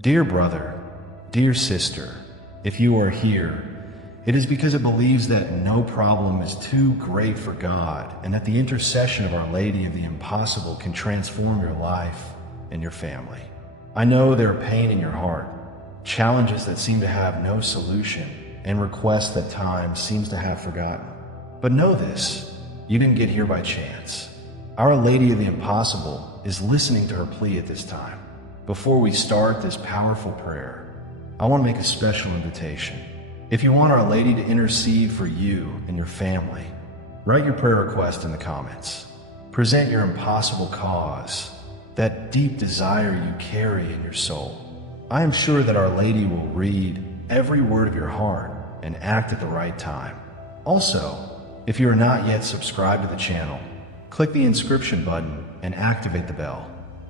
Dear brother, dear sister, if you are here, it is because it believes that no problem is too great for God and that the intercession of Our Lady of the Impossible can transform your life and your family. I know there are pain in your heart, challenges that seem to have no solution, and requests that time seems to have forgotten. But know this, you didn't get here by chance. Our Lady of the Impossible is listening to her plea at this time. Before we start this powerful prayer, I want to make a special invitation. If you want Our Lady to intercede for you and your family, write your prayer request in the comments. Present your impossible cause, that deep desire you carry in your soul. I am sure that Our Lady will read every word of your heart and act at the right time. Also, if you are not yet subscribed to the channel, click the inscription button and activate the bell.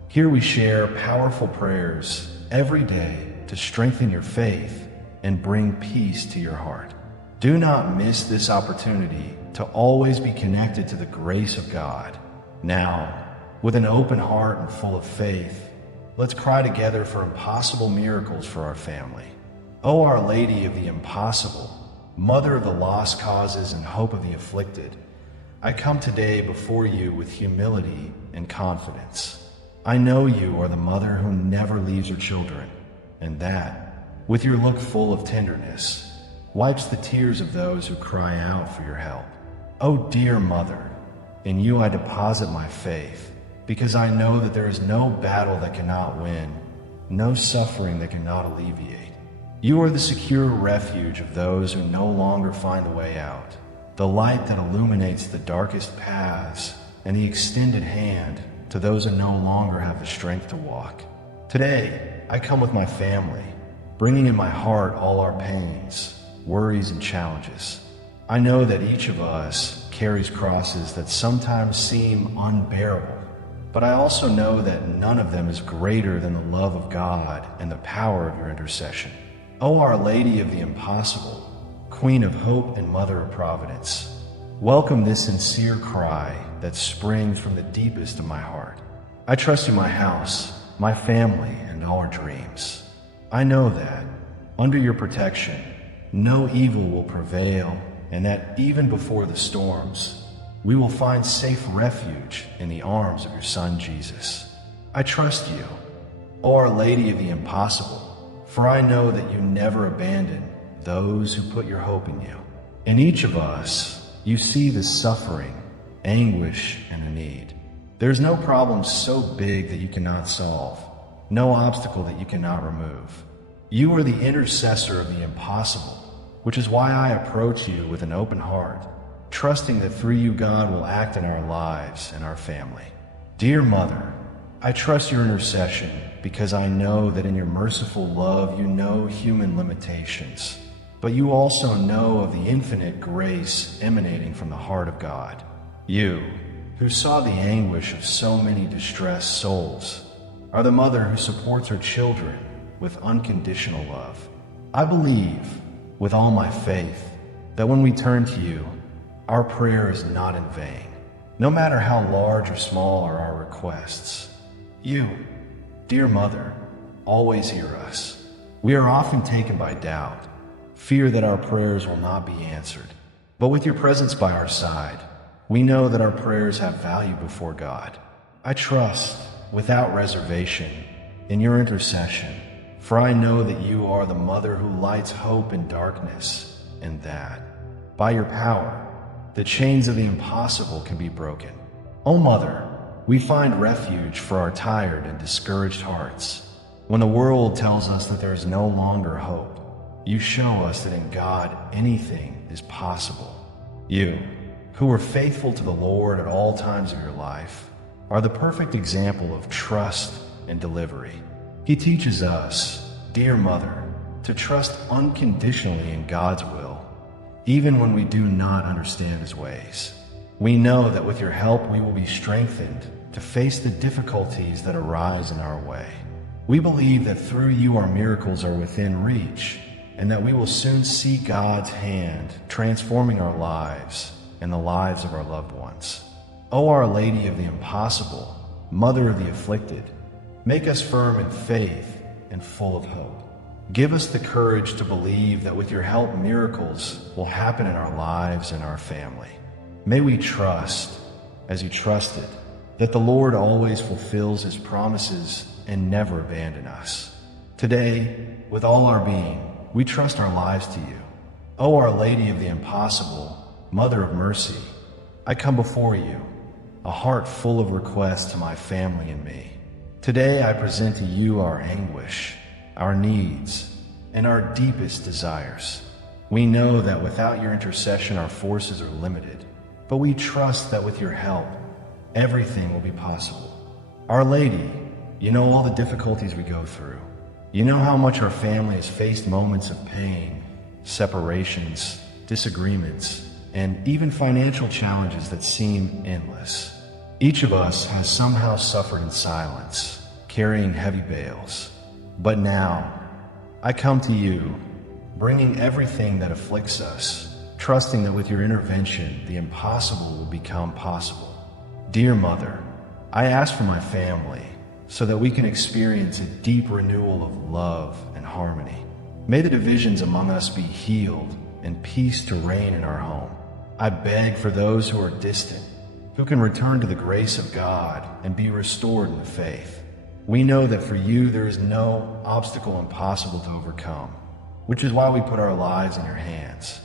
Here we share powerful prayers every day to strengthen your faith and bring peace to your heart. Do not miss this opportunity to always be connected to the grace of God. Now, with an open heart and full of faith, let's cry together for impossible miracles for our family. O Our Lady of the Impossible, Mother of the lost causes and hope of the afflicted, I come today before you with humility and confidence. I know you are the mother who never leaves her children, and that, with your look full of tenderness, wipes the tears of those who cry out for your help. O dear Mother, in you I deposit my faith, because I know that there is no battle that cannot win, no suffering that cannot alleviate. You are the secure refuge of those who no longer find the way out, the light that illuminates the darkest paths, and the extended hand to those who no longer have the strength to walk. Today, I come with my family, bringing in my heart all our pains, worries, and challenges. I know that each of us carries crosses that sometimes seem unbearable, but I also know that none of them is greater than the love of God and the power of your intercession. O Our Lady of the Impossible, Queen of Hope and Mother of Providence, welcome this sincere cry that springs from the deepest of my heart. I trust you my house, my family, and all our dreams. I know that, under your protection, no evil will prevail, and that even before the storms, we will find safe refuge in the arms of your Son, Jesus. I trust you, O Our Lady of the Impossible, for I know that you never abandon those who put your hope in you. In each of us, you see the suffering, anguish, and the need. There's no problem so big that you cannot solve, no obstacle that you cannot remove. You are the intercessor of the impossible, which is why I approach you with an open heart, trusting that through you God will act in our lives and our family. Dear Mother, I trust your intercession because I know that in your merciful love you know human limitations, but you also know of the infinite grace emanating from the heart of God. You, who saw the anguish of so many distressed souls, are the mother who supports her children with unconditional love. I believe, with all my faith, that when we turn to you, our prayer is not in vain. No matter how large or small are our requests, you, dear Mother, always hear us. We are often taken by doubt, fear that our prayers will not be answered. But with your presence by our side, we know that our prayers have value before God. I trust, without reservation, in your intercession, for I know that you are the Mother who lights hope in darkness, and that, by your power, the chains of the impossible can be broken. O Mother, we find refuge for our tired and discouraged hearts. When the world tells us that there is no longer hope, you show us that in God anything is possible. You, who are faithful to the Lord at all times of your life, are the perfect example of trust and delivery. He teaches us, dear Mother, to trust unconditionally in God's will, even when we do not understand His ways. We know that with your help we will be strengthened to face the difficulties that arise in our way. We believe that through you our miracles are within reach, and that we will soon see God's hand transforming our lives and the lives of our loved ones. O Our Lady of the Impossible, Mother of the Afflicted, make us firm in faith and full of hope. Give us the courage to believe that with your help, miracles will happen in our lives and our family. May we trust, as you trusted, that the Lord always fulfills his promises and never abandon us. Today, with all our being, we trust our lives to you. O Our Lady of the Impossible, Mother of Mercy, I come before you, a heart full of requests to my family and me. Today I present to you our anguish, our needs, and our deepest desires. We know that without your intercession our forces are limited, but we trust that with your help, everything will be possible. Our Lady, you know all the difficulties we go through. You know how much our family has faced moments of pain, separations, disagreements, and even financial challenges that seem endless. Each of us has somehow suffered in silence, carrying heavy bales. But now, I come to you, bringing everything that afflicts us, trusting that with your intervention, the impossible will become possible. Dear Mother, I ask for my family so that we can experience a deep renewal of love and harmony. May the divisions among us be healed and peace to reign in our home. I beg for those who are distant, who can return to the grace of God and be restored in the faith. We know that for you there is no obstacle impossible to overcome, which is why we put our lives in your hands.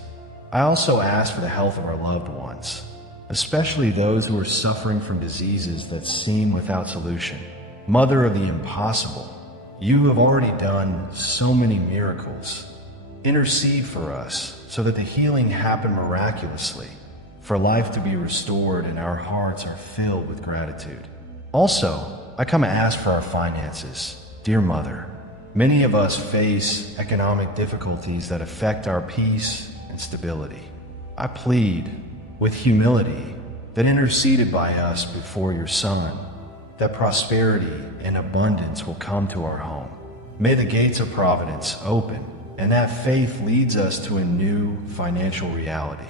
I also ask for the health of our loved ones, especially those who are suffering from diseases that seem without solution. Mother of the Impossible, you have already done so many miracles. Intercede for us so that the healing happen miraculously, for life to be restored and our hearts are filled with gratitude. Also, I come to ask for our finances. Dear Mother, many of us face economic difficulties that affect our peace and stability. I plead with humility that interceded by us before your Son, that prosperity and abundance will come to our home. May the gates of providence open, and that faith leads us to a new financial reality.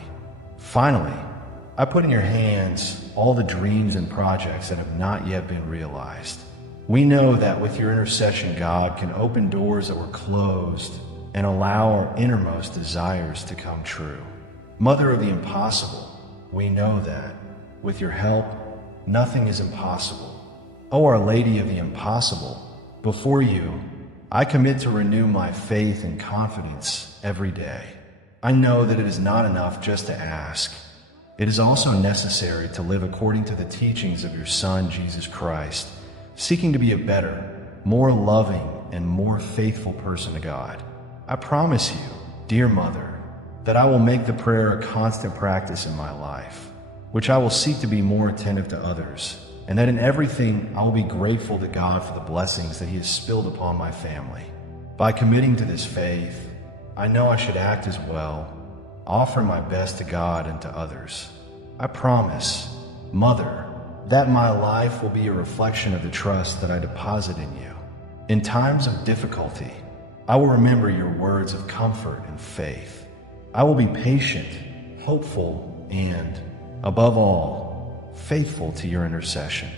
Finally, I put in your hands all the dreams and projects that have not yet been realized. We know that with your intercession, God can open doors that were closed and allow our innermost desires to come true. Mother of the Impossible, we know that with your help, nothing is impossible. O Our Lady of the Impossible, before you, I commit to renew my faith and confidence every day. I know that it is not enough just to ask. It is also necessary to live according to the teachings of your Son, Jesus Christ, seeking to be a better, more loving, and more faithful person to God. I promise you, dear Mother, that I will make the prayer a constant practice in my life, which I will seek to be more attentive to others, and that in everything I will be grateful to God for the blessings that he has spilled upon my family. By committing to this faith, I know I should act as well, offering my best to God and to others. I promise, Mother, that my life will be a reflection of the trust that I deposit in you. In times of difficulty, I will remember your words of comfort and faith. I will be patient, hopeful, and, above all, faithful to your intercession.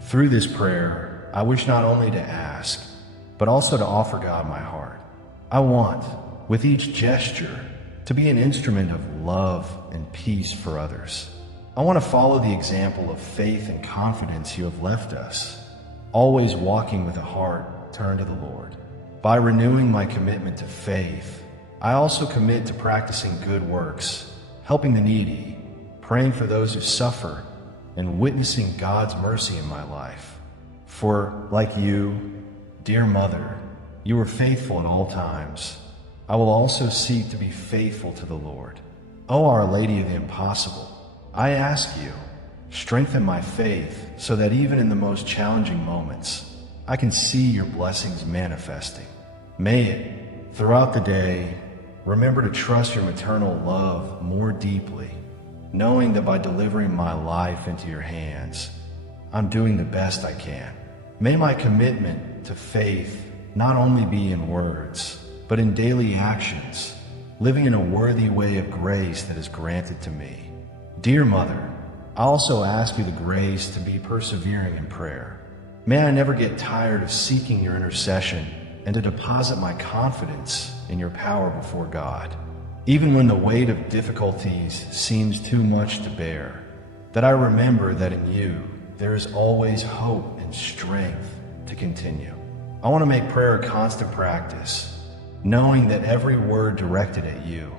Through this prayer, I wish not only to ask, but also to offer God my heart. I want, with each gesture, to be an instrument of love and peace for others. I want to follow the example of faith and confidence you have left us, always walking with a heart turned to the Lord. By renewing my commitment to faith, I also commit to practicing good works, helping the needy, praying for those who suffer, and witnessing God's mercy in my life. For, like you, dear Mother, you were faithful at all times. I will also seek to be faithful to the Lord. O Our Lady of the Impossible, I ask you, strengthen my faith so that even in the most challenging moments, I can see your blessings manifesting. May it, throughout the day, remember to trust your maternal love more deeply, knowing that by delivering my life into your hands, I'm doing the best I can. May my commitment to faith not only be in words, but in daily actions, living in a worthy way of grace that is granted to me. Dear Mother, I also ask you the grace to be persevering in prayer. May I never get tired of seeking your intercession and to deposit my confidence in your power before God. Even when the weight of difficulties seems too much to bear, that I remember that in you there is always hope and strength to continue. I want to make prayer a constant practice, knowing that every word directed at you,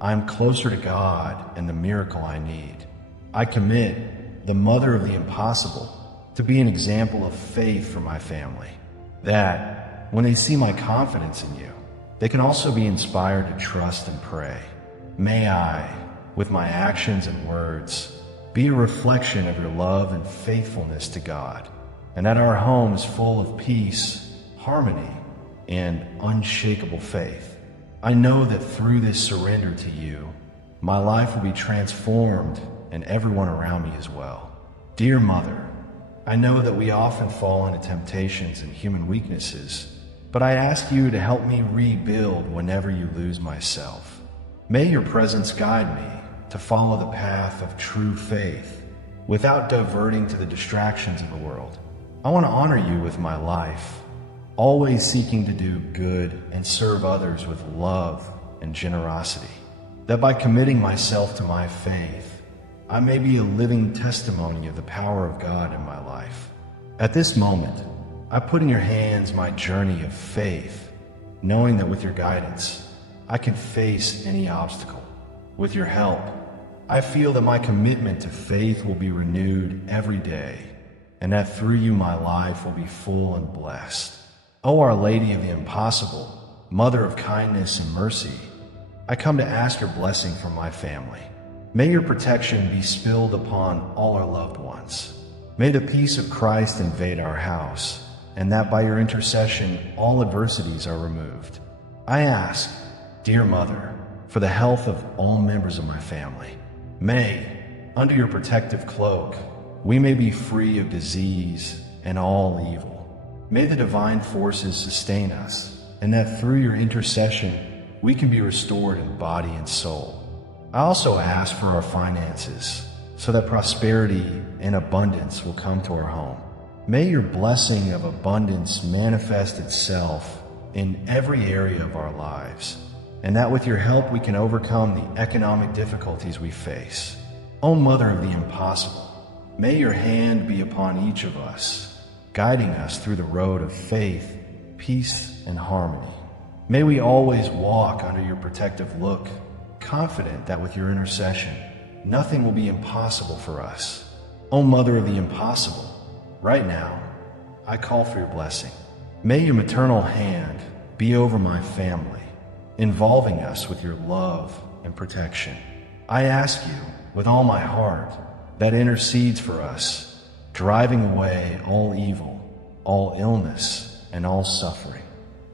I am closer to God and the miracle I need. I commit, the mother of the impossible, to be an example of faith for my family, that when they see my confidence in you, they can also be inspired to trust and pray. May I, with my actions and words, be a reflection of your love and faithfulness to God, and that our home is full of peace, harmony, and unshakable faith. I know that through this surrender to you, my life will be transformed and everyone around me as well. Dear Mother, I know that we often fall into temptations and human weaknesses, but I ask you to help me rebuild whenever you lose myself. May your presence guide me to follow the path of true faith without diverting to the distractions of the world. I want to honor you with my life, always seeking to do good and serve others with love and generosity, that by committing myself to my faith, I may be a living testimony of the power of God in my life. At this moment, I put in your hands my journey of faith, knowing that with your guidance, I can face any obstacle. With your help, I feel that my commitment to faith will be renewed every day, and that through you my life will be full and blessed. O Our Lady of the Impossible, Mother of kindness and mercy, I come to ask your blessing for my family. May your protection be spilled upon all our loved ones. May the peace of Christ invade our house, and that by your intercession all adversities are removed. I ask, dear Mother, for the health of all members of my family. May, under your protective cloak, we may be free of disease and all evil. May the divine forces sustain us, and that through your intercession we can be restored in body and soul. I also ask for our finances, so that prosperity and abundance will come to our home. May your blessing of abundance manifest itself in every area of our lives, and that with your help we can overcome the economic difficulties we face. O Mother of the Impossible, may your hand be upon each of us, guiding us through the road of faith, peace, and harmony. May we always walk under your protective look, confident that with your intercession, nothing will be impossible for us. O Mother of the Impossible, right now, I call for your blessing. May your maternal hand be over my family, involving us with your love and protection. I ask you, with all my heart, that intercedes for us, driving away all evil, all illness, and all suffering.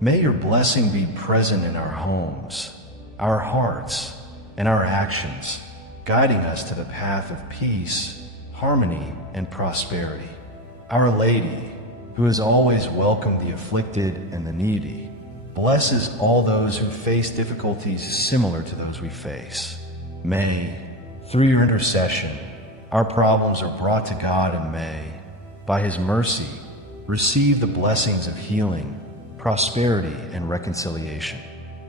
May your blessing be present in our homes, our hearts, and our actions, guiding us to the path of peace, harmony, and prosperity. Our Lady, who has always welcomed the afflicted and the needy, blesses all those who face difficulties similar to those we face. May, through your intercession, our problems are brought to God, and may, by his mercy, receive the blessings of healing, prosperity, and reconciliation.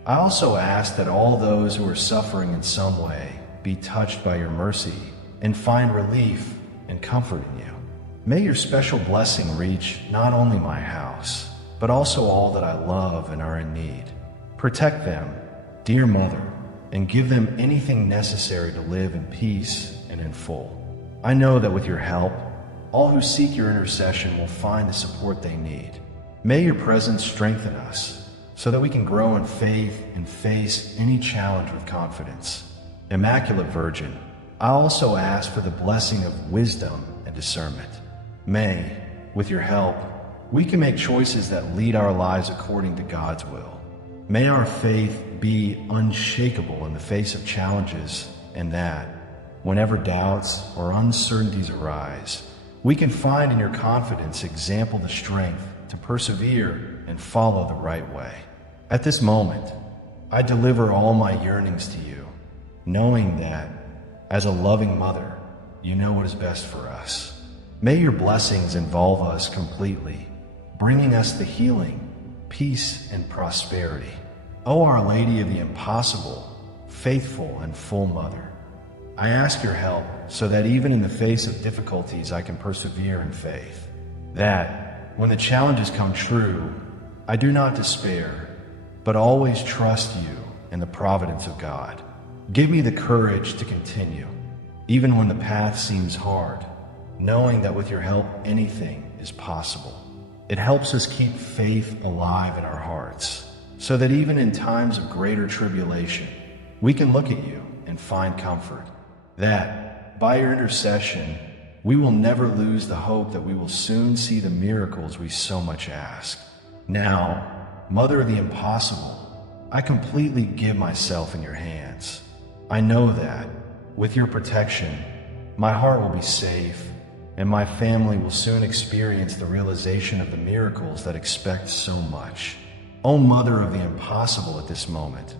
I also ask that all those who are suffering in some way be touched by your mercy and find relief and comfort in you. May your special blessing reach not only my house, but also all that I love and are in need. Protect them, dear Mother, and give them anything necessary to live in peace and in full. I know that with your help, all who seek your intercession will find the support they need. May your presence strengthen us so that we can grow in faith and face any challenge with confidence. Immaculate Virgin, I also ask for the blessing of wisdom and discernment. May, with your help, we can make choices that lead our lives according to God's will. May our faith be unshakable in the face of challenges, and that, whenever doubts or uncertainties arise, we can find in your confidence example the strength to persevere and follow the right way. At this moment, I deliver all my yearnings to you, knowing that, as a loving mother, you know what is best for us. May your blessings involve us completely, bringing us the healing, peace, and prosperity. O Our Lady of the Impossible, faithful and full Mother, I ask your help so that even in the face of difficulties I can persevere in faith. That, when the challenges come true, I do not despair, but always trust you and the providence of God. Give me the courage to continue, even when the path seems hard, knowing that with your help anything is possible. It helps us keep faith alive in our hearts, so that even in times of greater tribulation, we can look at you and find comfort. That, by your intercession, we will never lose the hope that we will soon see the miracles we so much ask. Now, Mother of the Impossible, I completely give myself in your hands. I know that, with your protection, my heart will be safe, and my family will soon experience the realization of the miracles that expect so much. O Mother of the Impossible, at this moment,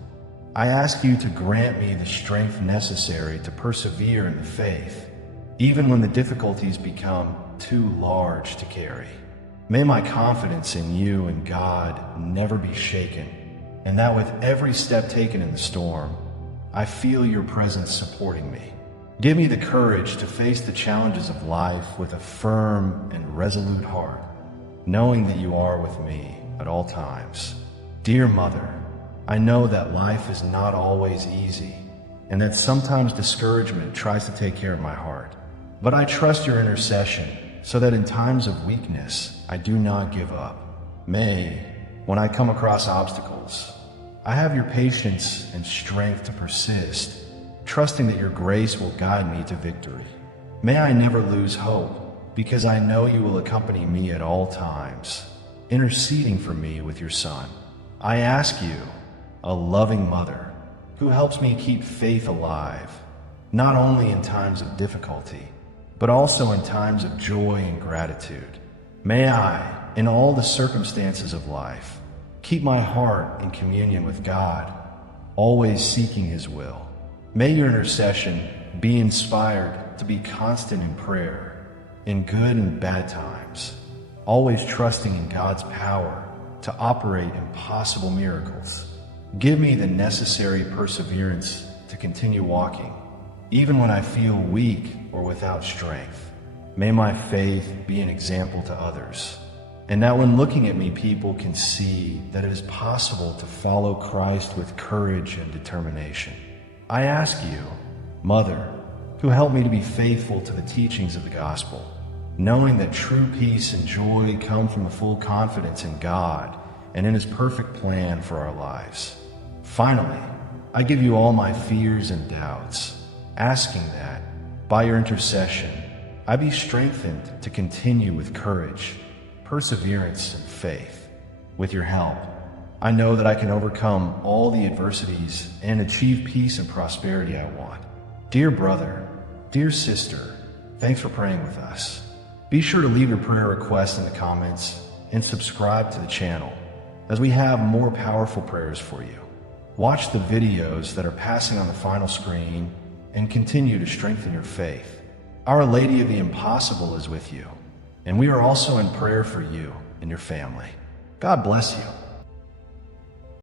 I ask you to grant me the strength necessary to persevere in the faith, even when the difficulties become too large to carry. May my confidence in you and God never be shaken, and that with every step taken in the storm, I feel your presence supporting me. Give me the courage to face the challenges of life with a firm and resolute heart, knowing that you are with me at all times. Dear Mother, I know that life is not always easy, and that sometimes discouragement tries to take care of my heart. But I trust your intercession so that in times of weakness, I do not give up. May, when I come across obstacles, I have your patience and strength to persist, trusting that your grace will guide me to victory. May I never lose hope, because I know you will accompany me at all times, interceding for me with your Son. I ask you, a loving Mother, who helps me keep faith alive, not only in times of difficulty, but also in times of joy and gratitude. May I, in all the circumstances of life, keep my heart in communion with God, always seeking His will. May your intercession be inspired to be constant in prayer, in good and bad times, always trusting in God's power to operate impossible miracles. Give me the necessary perseverance to continue walking, even when I feel weak or without strength. May my faith be an example to others, and that when looking at me, people can see that it is possible to follow Christ with courage and determination. I ask you, Mother, who help me to be faithful to the teachings of the gospel, knowing that true peace and joy come from a full confidence in God and in His perfect plan for our lives. Finally, I give you all my fears and doubts, asking that, by your intercession, I be strengthened to continue with courage, perseverance, and faith. With your help, I know that I can overcome all the adversities and achieve peace and prosperity I want. Dear brother, dear sister, thanks for praying with us. Be sure to leave your prayer requests in the comments and subscribe to the channel, as we have more powerful prayers for you. Watch the videos that are passing on the final screen and continue to strengthen your faith. Our Lady of the Impossible is with you, and we are also in prayer for you and your family. God bless you.